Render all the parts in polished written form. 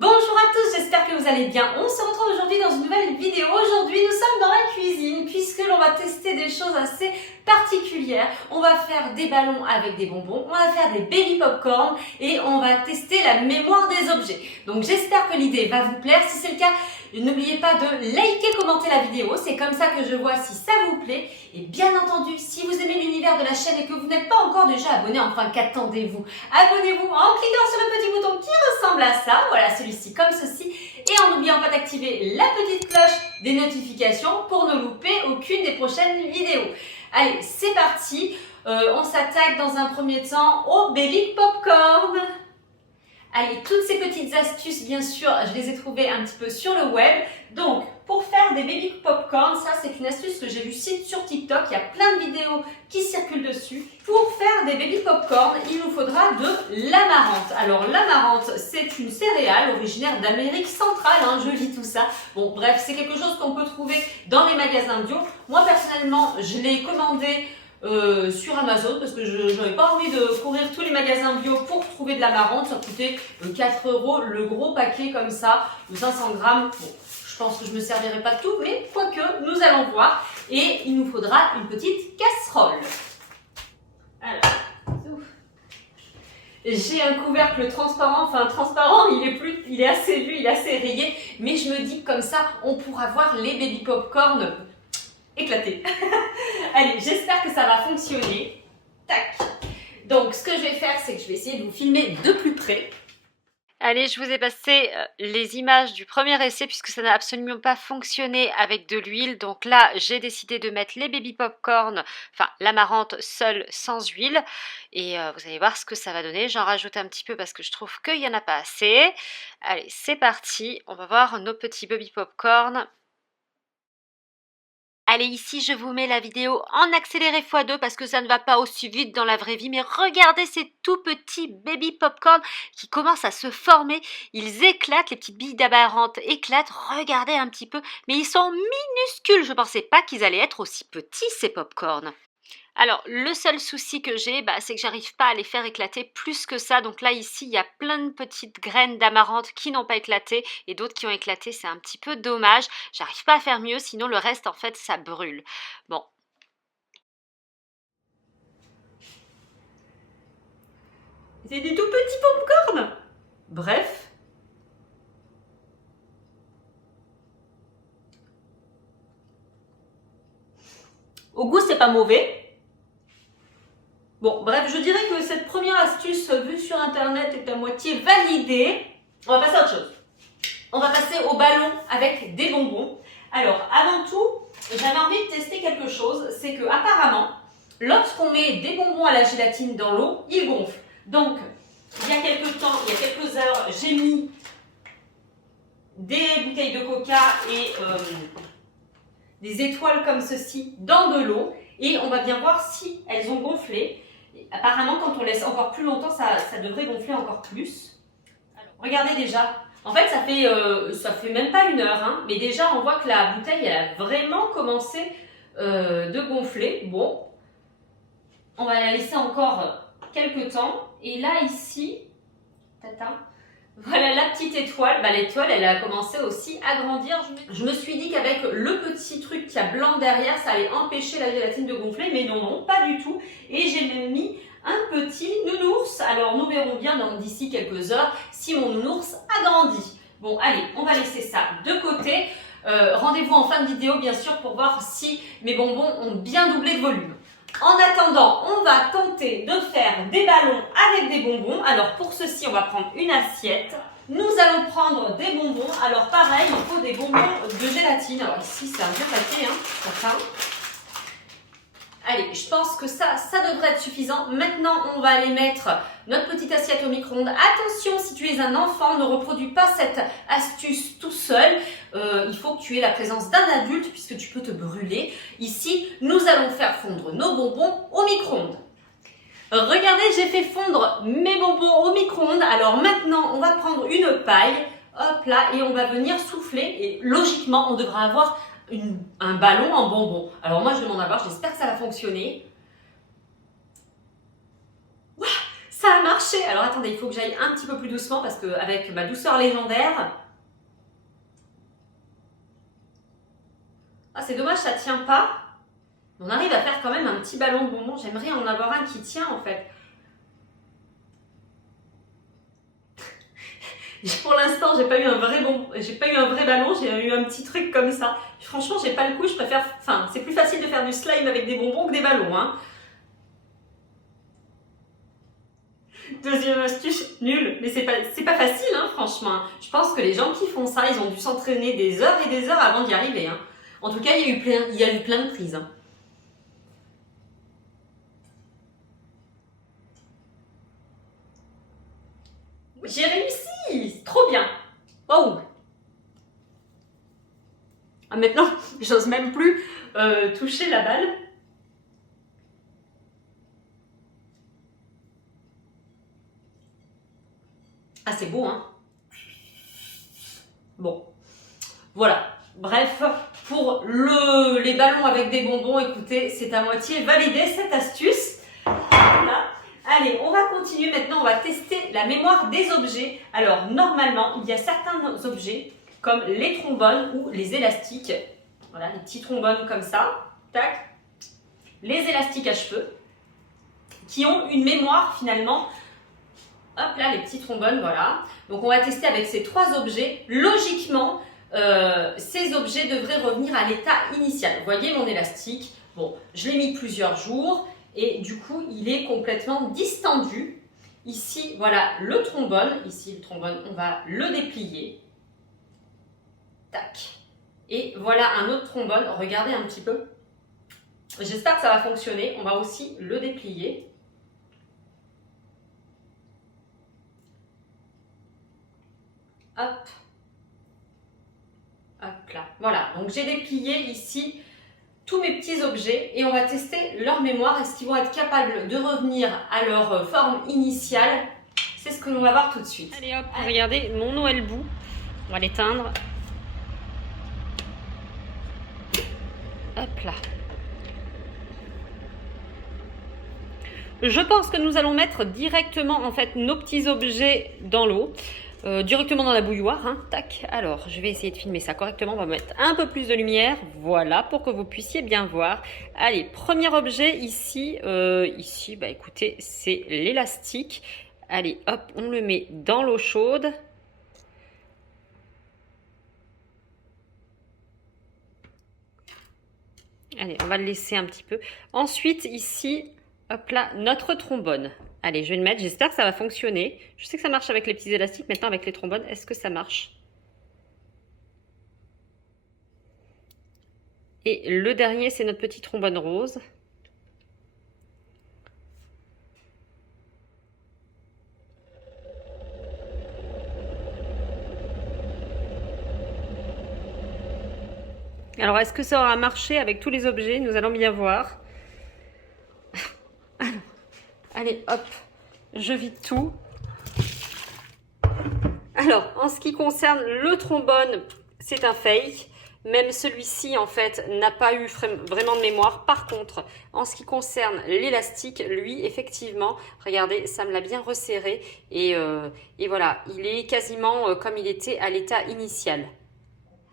Bonjour à tous, j'espère que vous allez bien. On se retrouve aujourd'hui dans une nouvelle vidéo. Aujourd'hui, nous sommes dans la cuisine puisque l'on va tester des choses assez particulières. On va faire des ballons avec des bonbons, on va faire des baby popcorn et on va tester la mémoire des objets. Donc j'espère que l'idée va vous plaire. Si c'est le cas, n'oubliez pas de liker, commenter la vidéo. C'est comme ça que je vois si ça vous plaît. Et bien entendu, si vous aimez l'univers de la chaîne et que vous n'êtes pas encore déjà abonné, enfin qu'attendez-vous? Abonnez-vous en cliquant sur le petit bouton qui ressemble à ça. Voilà, celui-ci comme ceci. Et en n'oubliant pas d'activer la petite cloche des notifications pour ne louper aucune des prochaines vidéos. Allez, c'est parti. On s'attaque dans un premier temps au baby popcorn. Allez, toutes ces petites astuces, bien sûr, je les ai trouvées un petit peu sur le web. Donc, pour faire des baby popcorn, ça c'est une astuce que j'ai vue sur TikTok. Il y a plein de vidéos qui circulent dessus. Pour faire des baby popcorn, il nous faudra de l'amarante. Alors, l'amarante, c'est une céréale originaire d'Amérique centrale. Hein, je lis tout ça. Bon, bref, c'est quelque chose qu'on peut trouver dans les magasins bio. Moi, personnellement, je l'ai commandé sur Amazon parce que je n'avais pas envie de courir tous les magasins bio pour trouver de l'amarante. Ça coûtait 4 € le gros paquet comme ça de 500 grammes. Bon, je pense que je ne me servirai pas de tout, mais quoique, nous allons voir. Et il nous faudra une petite casserole. Alors, j'ai un couvercle transparent, enfin transparent, il est assez vu, il est assez rayé, mais je me dis que comme ça, on pourra voir les baby popcorn éclatés. Allez, j'espère que ça va fonctionner. Tac. Donc, ce que je vais faire, c'est que je vais essayer de vous filmer de plus près. Allez, je vous ai passé les images du premier essai puisque ça n'a absolument pas fonctionné avec de l'huile. Donc là, j'ai décidé de mettre les baby popcorn, enfin l'amarante seule sans huile. Et vous allez voir ce que ça va donner. J'en rajoute un petit peu parce que je trouve qu'il n'y en a pas assez. Allez, c'est parti. On va voir nos petits baby popcorn. Allez, ici, je vous mets la vidéo en accéléré x2 parce que ça ne va pas aussi vite dans la vraie vie. Mais regardez ces tout petits baby popcorn qui commencent à se former. Ils éclatent, les petites billes d'amarante éclatent. Regardez un petit peu. Mais ils sont minuscules. Je ne pensais pas qu'ils allaient être aussi petits, ces popcorn. Alors, le seul souci que j'ai, c'est que j'arrive pas à les faire éclater plus que ça. Donc là, ici, il y a plein de petites graines d'amarante qui n'ont pas éclaté et d'autres qui ont éclaté. C'est un petit peu dommage. J'arrive pas à faire mieux, sinon le reste, en fait, ça brûle. Bon. C'est des tout petits popcorn. Bref. Au goût, c'est pas mauvais. Bon, bref, je dirais que cette première astuce vue sur internet est à moitié validée. On va passer à autre chose. On va passer au ballon avec des bonbons. Alors, avant tout, j'avais envie de tester quelque chose. C'est que apparemment, lorsqu'on met des bonbons à la gélatine dans l'eau, ils gonflent. Donc, il y a quelques heures, j'ai mis des bouteilles de coca et des étoiles comme ceci dans de l'eau. Et on va bien voir si elles ont gonflé. Apparemment, quand on laisse encore plus longtemps, ça devrait gonfler encore plus. Alors, regardez déjà. En fait, ça fait même pas 1 heure, hein, mais déjà, on voit que la bouteille, elle a vraiment commencé de gonfler. Bon, on va la laisser encore quelques temps. Et là, ici, tata, voilà la petite étoile. L'étoile, elle a commencé aussi à grandir. Je me suis dit qu'avec le petit truc qui a blanc derrière, ça allait empêcher la gélatine de gonfler. Mais non, non, pas du tout. Et j'ai même mis un petit nounours. Alors, nous verrons bien d'ici quelques heures si mon nounours a grandi. Bon, allez, on va laisser ça de côté. Rendez-vous en fin de vidéo, bien sûr, pour voir si mes bonbons ont bien doublé de volume. En attendant, on va tenter de faire des ballons avec des bonbons. Alors pour ceci, on va prendre une assiette. Nous allons prendre des bonbons. Alors pareil, il faut des bonbons de gélatine. Alors ici, c'est un vieux paquet, hein, enfin. Allez, je pense que ça devrait être suffisant. Maintenant, on va aller mettre notre petite assiette au micro-ondes. Attention, si tu es un enfant, ne reproduis pas cette astuce tout seul. Il faut que tu aies la présence d'un adulte puisque tu peux te brûler. Ici, nous allons faire fondre nos bonbons au micro-ondes. Regardez, j'ai fait fondre mes bonbons au micro-ondes. Alors maintenant, on va prendre une paille, hop là, et on va venir souffler. Et logiquement, on devra avoir un ballon en bonbons. Alors moi, je demande à voir, j'espère que ça va fonctionner. Ouah, Ça a marché. Alors attendez, il faut que j'aille un petit peu plus doucement parce qu'avec ma douceur légendaire... Ah, c'est dommage, ça tient pas. On arrive à faire quand même un petit ballon de bonbons. J'aimerais en avoir un qui tient en fait. Pour l'instant, j'ai pas eu un vrai ballon, j'ai eu un petit truc comme ça. Franchement, j'ai pas le coup, je préfère... Enfin, c'est plus facile de faire du slime avec des bonbons que des ballons, hein. Deuxième astuce, nul. Mais c'est pas facile, hein, franchement. Je pense que les gens qui font ça, ils ont dû s'entraîner des heures et des heures avant d'y arriver, hein. En tout cas, il y a eu plein de prises, hein. J'ai réussi! Trop bien! Oh! Ah, maintenant, j'ose même plus toucher la balle. Ah, c'est beau, hein? Bon, voilà. Bref, pour les ballons avec des bonbons, écoutez, c'est à moitié validé cette astuce. Voilà. Allez, on va continuer maintenant, on va tester la mémoire des objets. Alors, normalement, il y a certains objets, comme les trombones ou les élastiques. Voilà, les petits trombones comme ça. Tac. Les élastiques à cheveux, qui ont une mémoire finalement. Hop là, les petits trombones, voilà. Donc, on va tester avec ces trois objets. Logiquement, ces objets devraient revenir à l'état initial. Vous voyez mon élastique. Bon, je l'ai mis plusieurs jours. Et du coup, il est complètement distendu. Ici, voilà le trombone. Ici, le trombone, on va le déplier. Tac. Et voilà un autre trombone. Regardez un petit peu. J'espère que ça va fonctionner. On va aussi le déplier. Hop. Hop là. Voilà. Donc, j'ai déplié ici tous mes petits objets et on va tester leur mémoire. Est-ce qu'ils vont être capables de revenir à leur forme initiale? C'est ce que l'on va voir tout de suite. Allez hop, regardez mon Noël bout. On va l'éteindre. Hop là. Je pense que nous allons mettre directement en fait nos petits objets dans l'eau. Directement dans la bouilloire, hein. Tac. Alors, je vais essayer de filmer ça correctement. On va mettre un peu plus de lumière, voilà, pour que vous puissiez bien voir. Allez, premier objet ici. Ici, bah écoutez, c'est l'élastique. Allez, hop, on le met dans l'eau chaude. Allez, on va le laisser un petit peu. Ensuite, ici, hop là, notre trombone. Allez, je vais le mettre. J'espère que ça va fonctionner. Je sais que ça marche avec les petits élastiques. Maintenant, avec les trombones, est-ce que ça marche? Et le dernier, c'est notre petit trombone rose. Alors, est-ce que ça aura marché avec tous les objets? Nous allons bien voir. Allez, hop, je vide tout. Alors, en ce qui concerne le trombone, c'est un fake. Même celui-ci, en fait, n'a pas eu vraiment de mémoire. Par contre, en ce qui concerne l'élastique, lui, effectivement, regardez, ça me l'a bien resserré. Et voilà, il est quasiment comme il était à l'état initial.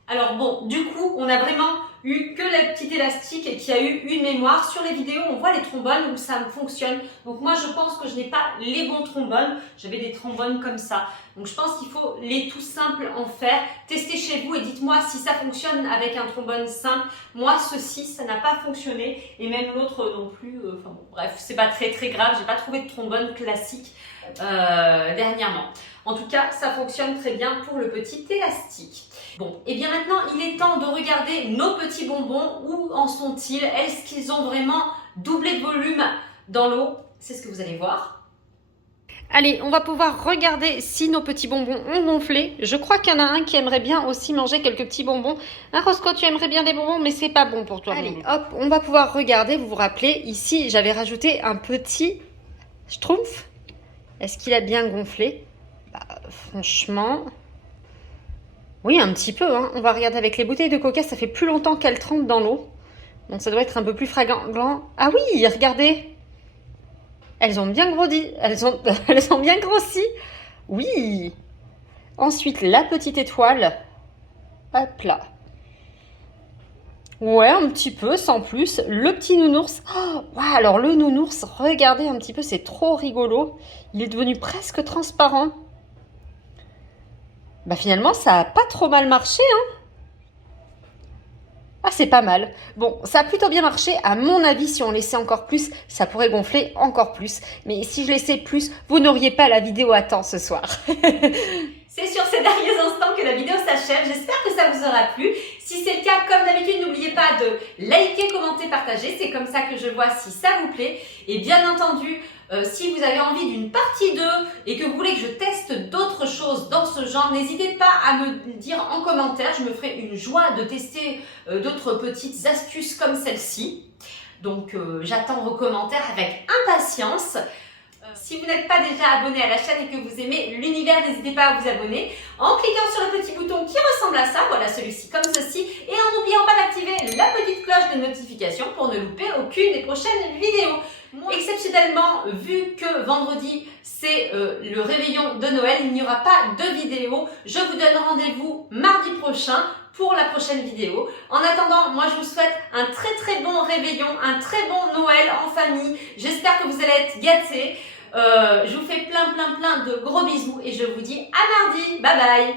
Alors bon, du coup, on a vraiment eu que la petite élastique qui a eu une mémoire. Sur les vidéos, on voit les trombones où ça fonctionne. Donc moi, je pense que je n'ai pas les bons trombones. J'avais des trombones comme ça. Donc je pense qu'il faut les tout simples en faire. Testez chez vous et dites-moi si ça fonctionne avec un trombone simple. Moi, ceci, ça n'a pas fonctionné. Et même l'autre non plus. Enfin bon, bref, c'est pas très grave. J'ai pas trouvé de trombone classique dernièrement. En tout cas, ça fonctionne très bien pour le petit élastique. Bon, et bien maintenant, il est temps de regarder nos petits bonbons. Où en sont-ils? Est-ce qu'ils ont vraiment doublé de volume dans l'eau? C'est ce que vous allez voir. Allez, on va pouvoir regarder si nos petits bonbons ont gonflé. Je crois qu'il y en a un qui aimerait bien aussi manger quelques petits bonbons. Hein, Roscoe, tu aimerais bien des bonbons, mais c'est pas bon pour toi. Allez, hop, on va pouvoir regarder. Vous vous rappelez, ici, j'avais rajouté un petit schtroumpf. Est-ce qu'il a bien gonflé? Franchement... Oui, un petit peu, hein. On va regarder avec les bouteilles de coca, ça fait plus longtemps qu'elles trempent dans l'eau. Donc ça doit être un peu plus fragant. Ah oui, regardez. Elles ont bien grossi. Elles ont bien grossi. Oui. Ensuite, la petite étoile. Hop là. Ouais, un petit peu, sans plus. Le petit nounours. Oh, ouais, alors le nounours, regardez un petit peu, c'est trop rigolo. Il est devenu presque transparent. Bah finalement, ça a pas trop mal marché, hein. Ah, c'est pas mal. Bon, ça a plutôt bien marché. À mon avis, si on laissait encore plus, ça pourrait gonfler encore plus. Mais si je laissais plus, vous n'auriez pas la vidéo à temps ce soir. C'est sur ces derniers instants que la vidéo s'achève. J'espère que ça vous aura plu. Si c'est le cas, comme d'habitude, n'oubliez pas de liker, commenter, partager. C'est comme ça que je vois si ça vous plaît. Et bien entendu, si vous avez envie d'une partie 2 et que vous voulez que je teste d'autres choses dans ce genre, n'hésitez pas à me dire en commentaire. Je me ferai une joie de tester d'autres petites astuces comme celle-ci. Donc, j'attends vos commentaires avec impatience. Si vous n'êtes pas déjà abonné à la chaîne et que vous aimez l'univers, n'hésitez pas à vous abonner en cliquant sur le petit bouton qui ressemble à ça, voilà celui-ci comme ceci, et en n'oubliant pas d'activer la petite cloche de notification pour ne louper aucune des prochaines vidéos. Exceptionnellement, vu que vendredi c'est le réveillon de Noël, il n'y aura pas de vidéo. Je vous donne rendez-vous mardi prochain pour la prochaine vidéo. En attendant, moi je vous souhaite un très bon réveillon, un très bon Noël en famille. J'espère que vous allez être gâtés. Je vous fais plein de gros bisous et je vous dis à mardi. Bye bye.